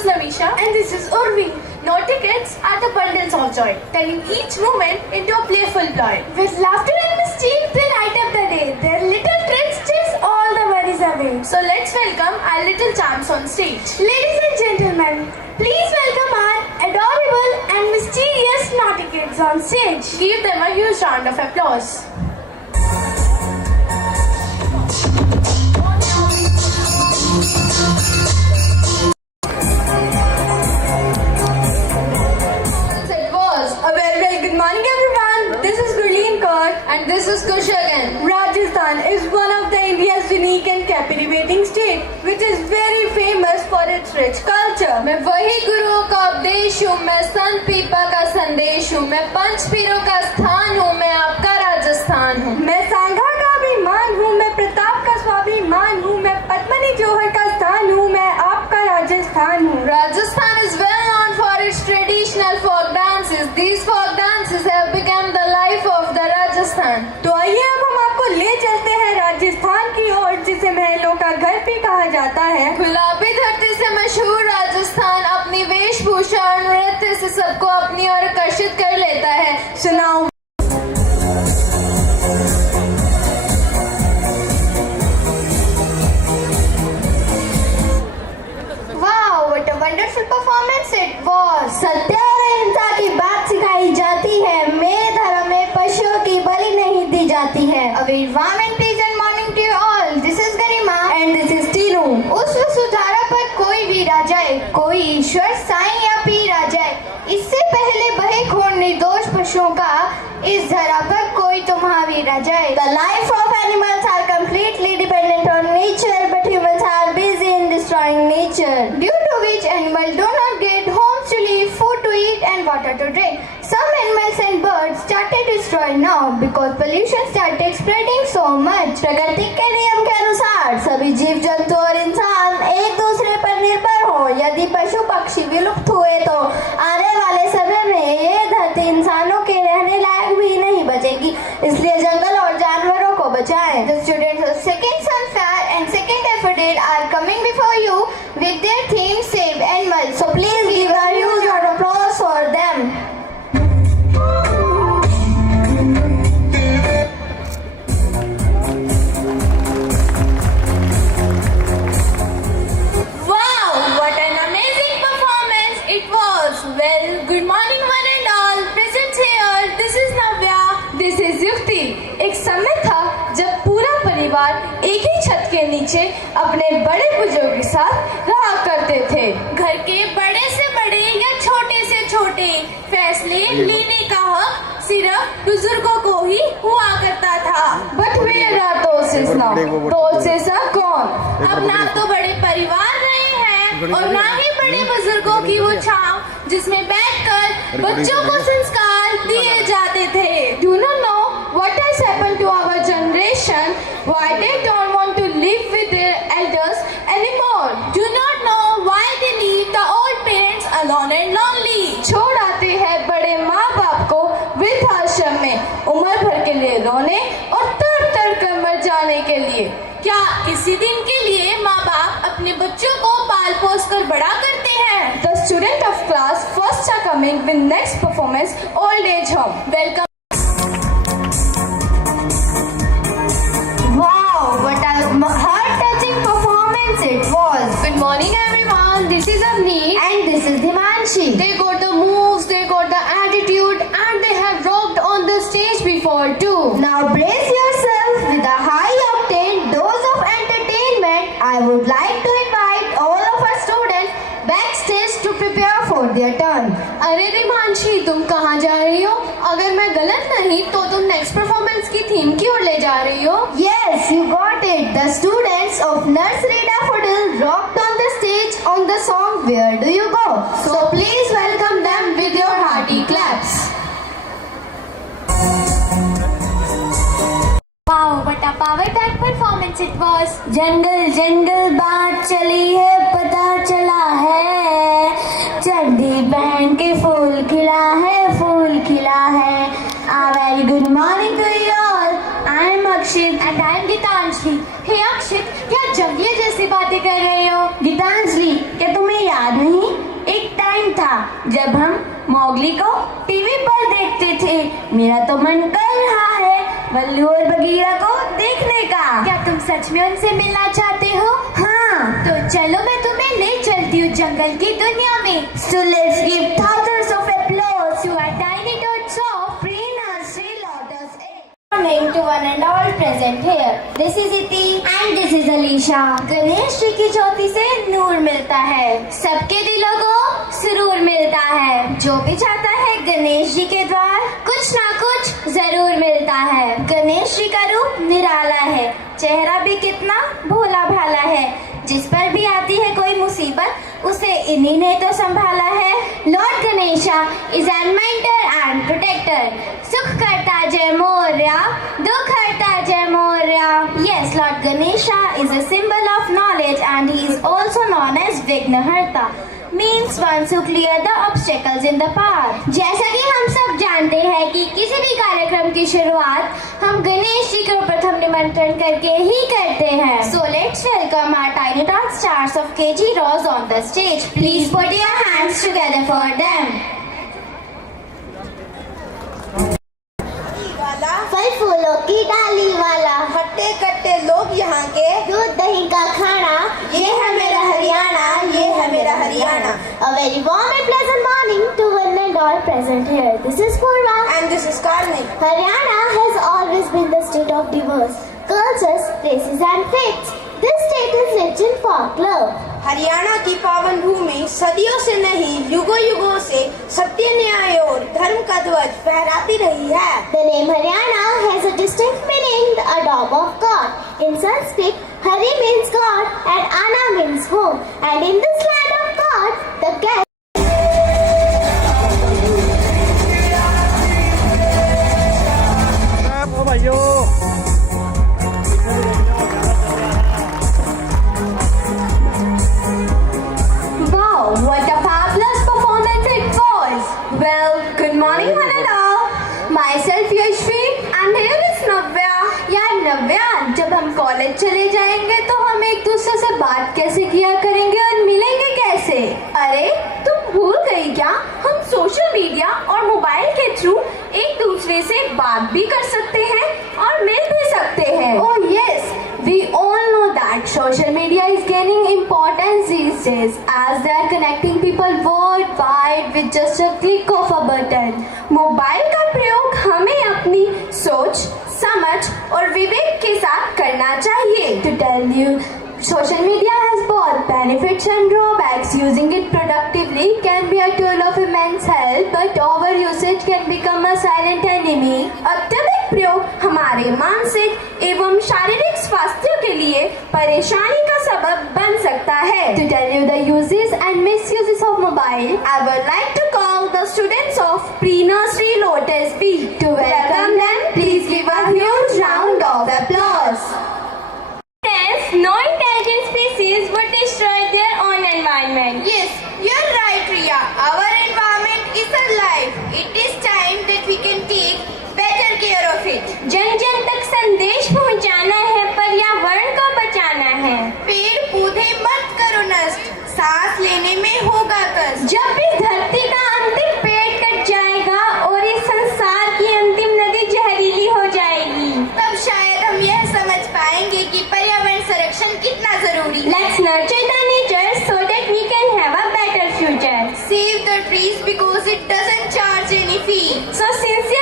is Lamisha. And this is Urvi. Naughty kids are the bundles of joy, turning each moment into a playful ploy. With laughter and mischief, they light up the day. Their little tricks chase all the worries away. So let's welcome our little champs on stage. Ladies and gentlemen, please welcome our adorable and mysterious naughty kids on stage. Give them a huge round of applause. And this is Kush again. Rajasthan is one of the India's unique and captivating state, which is very famous for its rich culture. मैं वही गुरुओं का उपदेश हूँ, मैं संत पीपा का संदेश हूँ, मैं पंच पीरों का स्थान हूँ, मैं आपका राजस्थान हूँ। मैं सांगा का अभिमान हूँ, मैं प्रताप का स्वाभिमान हूँ, मैं पद्मनी जौहर का स्थान हूँ, मैं आपका राजस्थान हूँ। Rajasthan is well known for its traditional folk dances. These folk dances have become the life of the Rajasthan. तो आइए अब हम आपको ले चलते हैं राजस्थान की ओर, जिसे महलों का घर भी कहा जाता है। गुलाबी धरती से मशहूर राजस्थान अपनी वेशभूषा और नृत्य से सबको अपनी ओर आकर्षित कर लेता है। सुनाओ। Wow, what a wonderful performance it was. सत्य और अहिंसा की बात सिखाई जाती है, मेरे धर्म में पशुओं की बलि नहीं दी जाती है। A very warm and pleasant morning to you all. This is Garima And this is Tinu. उस वसुधारा पर कोई भी आ जाए, कोई ईश्वर साईं या पीर आ जाए, इससे पहले बहे खून निर्दोष पशुओं का इस धरा पर कोई तो महावीर आ जाए। The life of animals are completely dependent on nature, but humans are busy in destroying nature. Due to which animals do not get homes to live, food to eat and water to drink. Some animals and birds started destroying now because pollution started spreading so much. प्रकृति के नियम के अनुसार सभी जीव जंतु और इंसान एक दूसरे पर निर्भर हो। यदि पशु पक्षी विलुप्त हुए तो आने वाले समय में ये धरती इंसानों के रहने लायक भी नहीं बचेगी, इसलिए जंगल और जानवरों को बचाएं। The students of Second Sun Fair and Second Daffodil are coming before you with their theme Save Animals. So please give a huge round of applause for them. Wow, what an amazing performance it was. Well, good morning one and all. Present here, this is Navya, this is Yukti. एक समय था जब पूरा परिवार एक ही छत के नीचे अपने बड़े बुजुर्ग के साथ रहा करते थे। घर के बड़े से बड़े या छोटे से छोटे फैसले लेने का हक सिर्फ बुजुर्गों को ही हुआ करता था। But where are those is now? Those is are gone. अब ना तो बड़े परिवार रहे हैं और ना ही बड़े बुजुर्गों की वो छांव जिसमें बैठकर बच्चों को संस्कार दिए जाते थे। Do not know what has happened to our generation, why they don't want to live with their elders anymore. Do not know why they leave the old parents alone and lonely. छोड़ आते हैं बड़े माँ बाप को वृद्धाश्रम में उम्र भर के लिए रोने और तड़प तड़प कर मर जाने के लिए। क्या इसी दिन के लिए माँ बाप अपने बच्चों को पाल पोस कर बड़ा करते हैं? The student of class first are coming with next performance, Old Age Home. Welcome. Wow, what a heart-touching performance it was. Good morning everyone, this is Avni And this is Dimanshi. They got the moves, they got the attitude and they have rocked on the stage before too. Now brace yourself with a high octane dose of entertainment. I would like to invite all of our students backstage to prepare for their turn. अरे दिमांशी, तुम कहाँ जा रही हो? अगर मैं गलत नहीं तो तुम नेक्स्ट परफॉर्मेंस की थीम की ओर ले जा रही हो। Yes, you got it. The students of Nursery Daffodil rocked on the stage on the song Where Do You Go? So please welcome them with your hearty claps. Wow, what a power-packed performance it was. जंगल जंगल बात चली है, पता चला है, चड्डी पहन के फूल खिला है, फूल खिला है। A very good morning to you all. I am Akshay. Akshit. And I am Gitanjali. Hey Akshit, क्या जंगली जैसी बातें कर रहे हो? गीतांजलि, क्या तुम्हें याद नहीं? एक टाइम था जब हम मोगली को टीवी पर देखते थे। मेरा तो मन कर रहा है बल्लू और बगीरा को देखने का। क्या तुम सच में उनसे मिलना चाहते हो? हाँ। तो चलो मैं तुम्हें ले चलती हूँ जंगल की दुनिया में। So let's give thousands of applause To our tiny tots of Prina Sri Lotus. Morning to one and all present here. This is Iti and this is Alisha. Ganesh ji की ज्योति से नूर मिलता है, सबके दिलों को सुरूर मिलता है। जो भी चाहता है गणेश जी के द्वार कुछ ना कुछ जरूर मिलता है। गणेश जी का रूप निराला है, चेहरा भी कितना भोला भाला है। जिस पर भी आती है कोई मुसीबत उसे इन्हीं ने तो संभाला है। Lord Ganesha is an mentor and protector. सुख करता जय मोरया, दुख हरता जय Morya. Yes, Lord Ganesha is a symbol of knowledge and he is also known as Vignaharta. Means ones who clear the obstacles in the path. जैसा कि हम सब जानते हैं कि किसी भी कार्यक्रम की शुरुआत हम गणेश जी को प्रथम निमंत्रण करके ही करते हैं। So let's welcome our tiny tot stars of KG Rose on the stage. Please put your hands together for them. फल फूलों की डाली वाला, हट्टे कट्टे लोग यहाँ के, दूध दही का खाना, ये है मेरा हरियाणा, ये है मेरा Haryana. A very warm and pleasant morning to one and all present here. This is Purva. And this is Karnik. Haryana has always been the state of diverse cultures, races and faiths. This state is rich in folklore. Haryana की पावन भूमि सदियों से नहीं युगों युगों से सत्य न्याय और धर्म का ध्वज फहराती रही है। The name Haryana has a distinct meaning, a dog of God. In Sanskrit, Hari means God and Ana means home. And in this land of God, the guest ओ भाइयों Wow, what a fabulous performance it was. Well, good morning one and all. Myself Yashvi and here is Navya. यार नव्या, जब हम college चले जाएंगे तो हम एक दूसरे से बात कैसे किया करेंगे और मिलेंगे कैसे? अरे तुम भूल गई क्या? हम सोशल मीडिया और मोबाइल के थ्रू एक दूसरे से बात भी कर सकते हैं और मिल भी सकते हैं। Oh yes, we all know that social media is gaining importance these days as they are connecting people worldwide with just a click of a button. Mobile का प्रयोग हमें अपनी सोच, समझ और विवेक के साथ करना चाहिए। To tell you, social media has both benefits and drawbacks. Using it productively can be a tool of immense help, but overusage can become a silent enemy. अत्यधिक प्रयोग हमारे मानसिक एवं शारीरिक स्वास्थ्य के लिए परेशानी का सबब बन सकता है। To tell you the uses and misuses of mobile, I would like to call the students of pre-nursery Lotus B to welcome them. Please give a huge round of applause. No intelligent species would destroy their own environment. Yes, you're right, Riya. Our environment is alive. It is time that we can take better care of it. जन जन तक संदेश पहुंचाना है, पर्यावरण को बचाना है। पेड़ पौधे मत करो नष्ट, सांस लेने में होगा कष्ट। जब इस धरती का अंतिम पेड़ कट जाएगा और इस संसार की अंतिम नदी जहरीली हो जाएगी, तब शायद हम यह समझ पाएंगे कि पर्यावरण संरक्षण कितना जरूरी है। Let's nurture the nature so that we can have a better future. Save the trees because it doesn't charge any fee. So sincerely